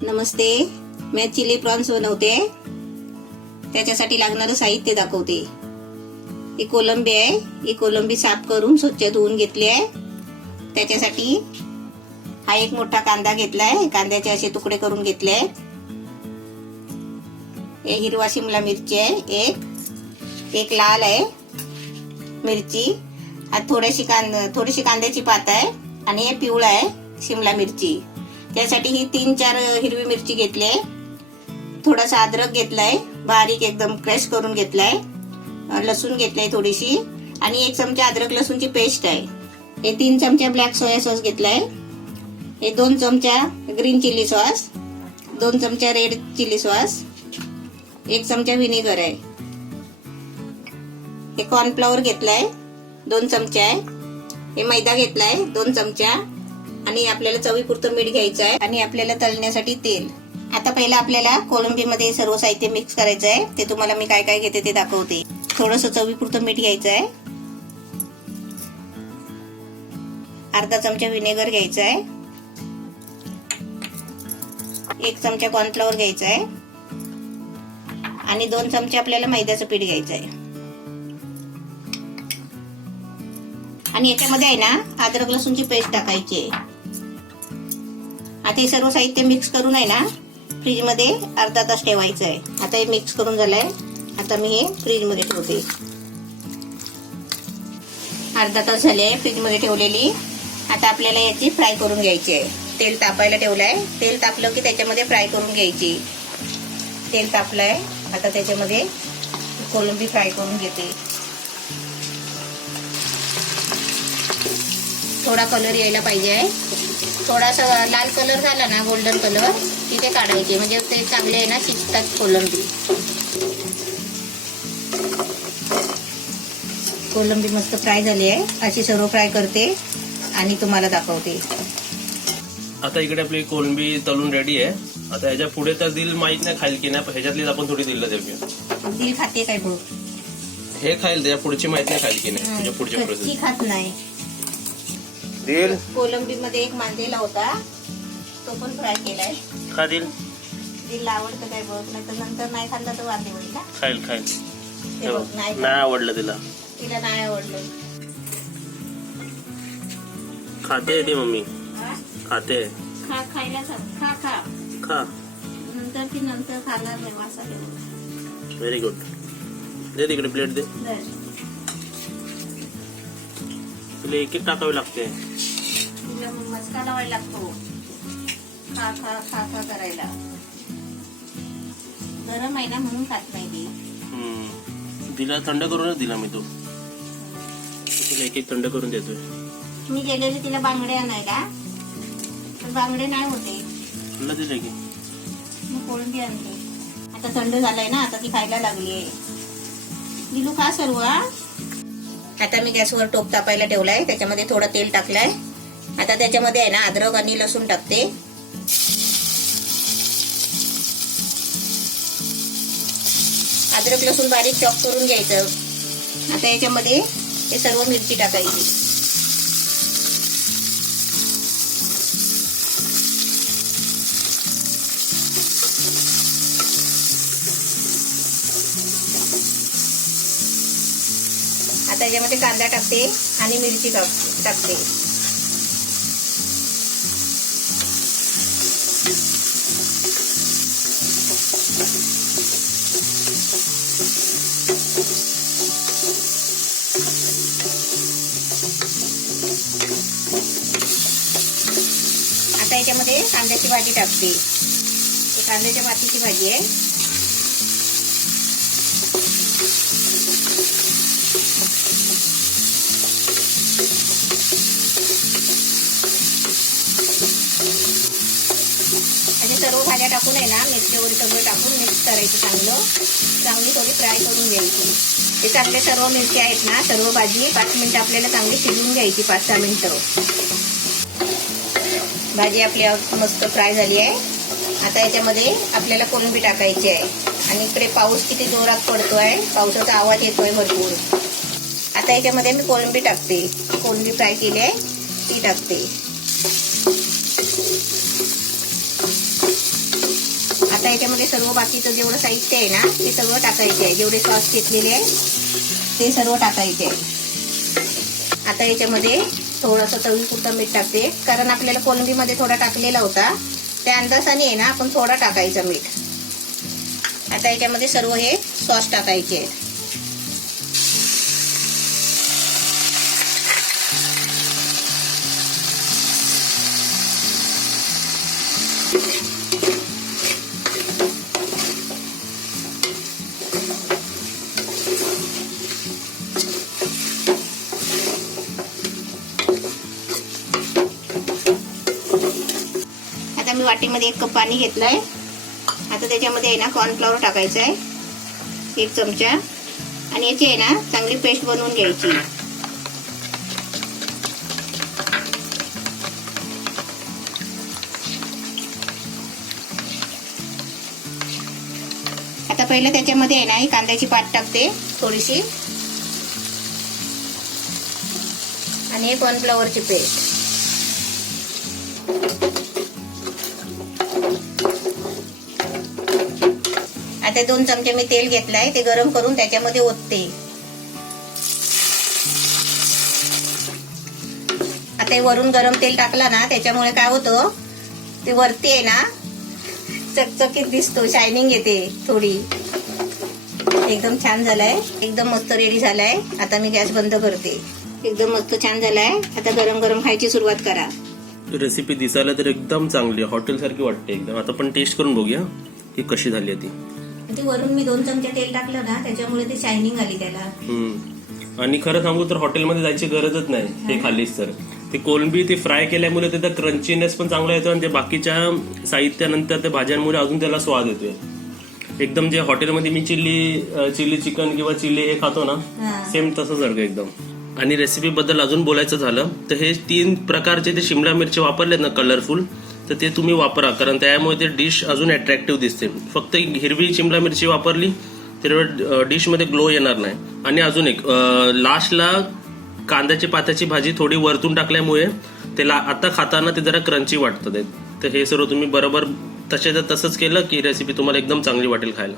नमस्ते, मी chilli prawns बनवते. त्याच्यासाठी लागणारं साहित्य दाखवते. ही कोलंबी आहे. ही कोलंबी साफ करून स्वच्छ धुवून घेतली आहे. त्याच्यासाठी हा एक मोठा कांदा घेतलाय. कांद्याचे असे तुकडे करून घेतले आहेत. हे हिरवा शिमला मिरची आहे. एक लाल आहे मिरची. थोडीशी कांद्याची पात आहे आणि हे पिवळा आहे शिमला मिरची. त्यासाठी ही 3-4 हिरवी मिरची घेतली आहे. थोडासा अद्रक घेतलाय, बारीक एकदम क्रश करून घेतलाय. लसूण घेतलाय थोडीशी आणि 1 चमचा अद्रक लसूणची पेस्ट आहे. हे 3 चमचा ब्लॅक सोया सॉस घेतलाय. हे 2 चमचा ग्रीन चिली सॉस, 2 चमचा रेड चिली सॉस, 1 चमचा व्हिनेगर आहे. हे कॉर्नफ्लॉवर घेतलाय 2 चमचे आहे. हे मैदा घेतलाय 2 चमचा आणि आपल्याला चवीपुरतं मीठ घ्यायचं आहे आणि आपल्याला तळण्यासाठी तेल. आता पहिला आपल्याला कोलंबीमध्ये सर्व साहित्य मिक्स करायचं आहे. ते तुम्हाला मी काय काय घेते ते दाखवते. थोडंसं चवीपुरतं मीठ घ्यायचं आहे. अर्धा चमचा व्हिनेगर घ्यायचा आहे. 1 चमचा कॉर्नफ्लॉवर घ्यायचा आहे आणि 2 चमचे आपल्याला मैद्याचं पीठ घ्यायचं आहे. आणि याच्यामध्ये आहे ना अद्रक लसूणची पेस्ट टाकायची आहे. आता हे सर्व साहित्य मिक्स करून आहे ना फ्रीज मध्ये अर्धा तास ठेवायचं आहे. आता हे मिक्स करून झालंय. आता मी हे फ्रीज मध्ये ठेवते. अर्धा तास झाले फ्रीज मध्ये ठेवलेली. आता आपल्याला याची फ्राय करून घ्यायची आहे. तेल तापायला ठेवलंय. तेल तापलं की त्याच्यामध्ये फ्राय करून घ्यायची. तेल तापलंय. आता त्याच्यामध्ये कोलंबी फ्राय करून घेते. थोडा कलर यायला पाहिजे. थोडासा लाल कलर झाला ना, गोल्डन कलर, तिथे काढायचे म्हणजे ते चांगले आहे ना शिजतात कोलंबी. कोलंबी मस्त फ्राय झाली आहे. अशी सर्व फ्राय करते आणि तुम्हाला दाखवते. आता इकडे आपली कोलंबी तळून रेडी आहे. आता ह्याच्या पुढे तर दिल माहित नाही खाईल की नाही, पण ह्याच्यातलीच आपण थोडी दिल देऊया. दिल खाते काय भाऊ? हे खाईल, त्याच्या पुढची माहित नाही खाईल की नाही. तुझ्या पुढच्या प्रोसेस खात नाही. दिल कोलंबी मध्ये एक मांदेला होता, तो पण फ्राय केलाय. खा दिल. दिल आवडतं काय बघ, नाही तर नंतर नाही खाल्ला तर वांदे होईल का? खाईल ते बघ, नाही आवडलं तिला. तिला नाही आवडलं. खाते ती मम्मी, खाते. खायला सांग. खा. नंतर खाणार नाही. वासा घेऊन. Very good. दे तिकडे प्लेट दे. तुला एक टाकावी लागते. तिला मस्का लावायला लागतो. खा करायला. गरम आहे ना म्हणून खात नाही ती. तिला थंड करूनच दिला मी. तो एक थंड करून देतोय. मी गेलेली तिला बांगडे आणायला, पण बांगडे नाही होते. तुला दिले की मी कोळंबी आणली. आता थंड झालंय ना, आता ती खायला लागलीये. दिलू खा सर्व. आता मी गॅसवर टोप तापायला ठेवलाय. त्याच्यामध्ये थोडं तेल टाकलंय. आता त्याच्यामध्ये आहे ना अद्रक आणि लसूण टाकते. अद्रक लसूण बारीक चॉप करून घ्यायचं. आता याच्यामध्ये हे सर्व मिरची टाकायची. आता याच्यामध्ये कांदा टाकते आणि मिरची टाकते. आता याच्यामध्ये कांद्याची भाजी टाकते. ही कांद्याच्या पातीची भाजी आहे. आणि सर्व भाज्या टाकून आहे ना मिरची वगैरे सगळं टाकून मिक्स करायचं. चांगली थोडी फ्राय करून घ्यायची. हे चांगले सर्व मिरची आहेत ना, सर्व भाजी 5 मिनिटं आपल्याला चांगली शिजवून घ्यायची. 5-6 मिनिटं. भाजी आपली मस्त फ्राय झाली आहे. आता याच्यामध्ये आपल्याला कोलंबी टाकायची आहे. आणि इकडे पाऊस किती जोरात पडतोय, पावसाचा आवाज येतोय भरपूर. आता याच्यामध्ये मी कोलंबी टाकते. कोलंबी फ्राय केली आहे ती टाकते. आता याच्यामध्ये सर्व बाकीचं जेवढं साहित्य आहे ना ते सर्व टाकायचे आहे. जेवढे सॉस घेतलेले आहे ते सर्व टाकायचे आहे. आता याच्यामध्ये थोडंसं चवीपुरतं मीठ टाकते, कारण आपल्याला कोलंबीमध्ये थोडा टाकलेला होता, त्या अंदाजाने आहे ना आपण थोडा टाकायचं मीठ. आता याच्यामध्ये सर्व हे सॉस टाकायचे आहेत. आता मी वाटीमध्ये 1 कप पाणी घेतलंय. आता त्याच्यामध्ये आहे ना कॉर्नफ्लॉवर टाकायचं आहे 1 चमचा, आणि याची आहे ना चांगली पेस्ट बनवून घ्यायची. आता पहिलं त्याच्यामध्ये आहे ना ही कांद्याची पात टाकते थोडीशी, आणि हे कॉर्नफ्लॉवरची पेस्ट. आता 2 चमचे मी तेल घेतलंय, ते गरम करून त्याच्यामध्ये ओतते. आता हे वरून गरम तेल टाकला ना त्याच्यामुळे काय होतं, ते वरती आहे ना चकचकीत दिसतो, शायनिंग येते थोडी. एकदम छान झालाय, एकदम मस्त रेडी झालाय. आता मी गॅस बंद करते. एकदम मस्त छान झालाय. आता गरम गरम खायची सुरुवात करा. रेसिपी दिसायला तर एकदम चांगली आहे, हॉटेल सारखी वाटते एकदम. आता पण टेस्ट करून बघूया की कशी झाली ती. ते वरून मी 2 चमचे तेल टाकलं ना त्याच्यामुळे ते शायनिंग आली त्याला. आणि खरं सांगू तर हॉटेलमध्ये जायची गरजच नाही हे खाल्लीच तर. ते कोलंबी ते फ्राय केल्यामुळे त्याचा क्रंचीनेस पण चांगला येतो, आणि ते बाकीच्या साहित्यानंतर त्या भाज्यांमुळे अजून त्याला स्वाद येतोय एकदम. जे हॉटेलमध्ये मी चिली चिकन किंवा चिली हे खातो ना, सेम तसंच सारखं एकदम. आणि रेसिपी बद्दल अजून बोलायचं झालं तर हे 3 प्रकारचे ते शिमला मिरची वापरलेत ना कलरफुल, तर ते तुम्ही वापरा, कारण त्यामुळे ते डिश अजून अट्रॅक्टिव्ह दिसते. फक्त हिरवी शिमला मिरची वापरली तर डिशमध्ये ग्लो येणार नाही. आणि अजून एक लास्टला कांद्याची पात्याची भाजी थोडी वरतून टाकल्यामुळे त्याला आता खाताना ते जरा क्रंची वाटतं. तर हे सर्व तुम्ही बरोबर तसंच केलं की रेसिपी तुम्हाला एकदम चांगली वाटेल खायला.